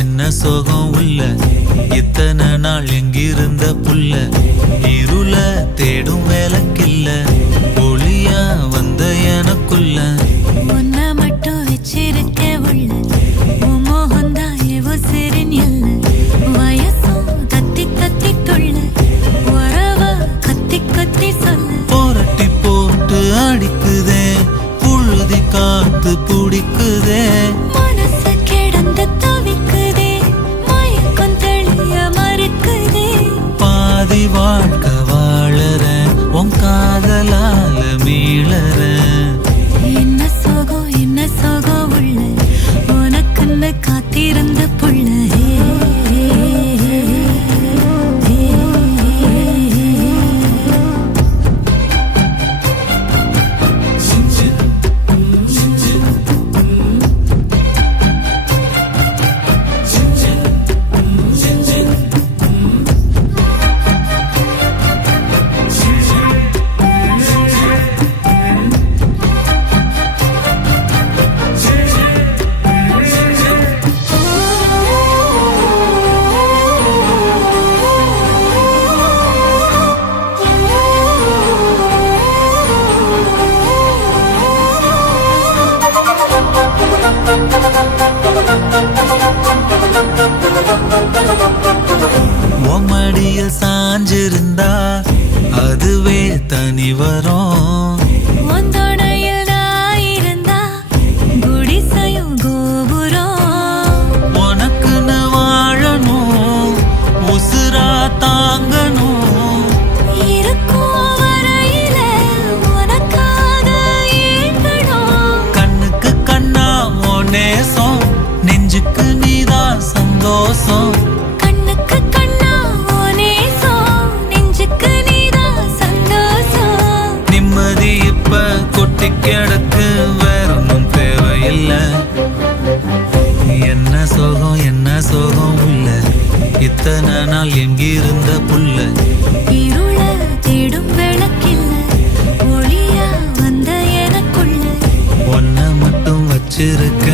என்ன சோகம் உள்ள இத்தனை நாள் எங்கிருந்த புள்ள இருள தேடும் வேலைக்கில்ல ஒளியா வந்த எனக்குள்ள உன்னை மட்டும் வச்சிருக்க உள்ள மோகந்தான் எவோ சிறின் எல்ல வயசும் கத்தி கத்தி தொள்ள உறவ கத்தி கத்தி சொல்ல போரட்டி போட்டு அடிக்குதே புழுதி காத்து பிடிக்குதே மனசு கிடந்து தவிக்குதே மயக்கம் தெளிய மறுக்குதே பாதி வாழ்க்கை வாழற உன் காதலால மீளற என்ன சோகம் உள்ள உனக்குன்னு காத்திருந்த புள்ள மடியில் சாஞ்சிருந்தா அதுவே தனி வரும் ஒந்தோடையில் நான் இருந்தா குடிசையும் கோபுரம் உனக்குன்னு வாழணும் உசுரா தாங்கணும் இருக்கும் வரையில உனக்காக ஏங்கணும் கண்ணுக்கு கண்ணா உன் நேசம் நெஞ்சுக்கு நீதான் சந்தோஷம் கண்ணுக்கு கண்ணா நேசம் நெஞ்சுக்கு நீதான் சந்தோஷம் நிம்மதி இப்ப கொட்டி கிடக்கு வேற ஒன்றும் தேவையில்லை என்ன சோகம் உள்ள இத்தனை நாள் எங்கிருந்த புள்ள இருள தேடும் விளக்கில்ல ஒளியா வந்த எனக்குள்ள ஒன்ன மட்டும் வச்சிருக்க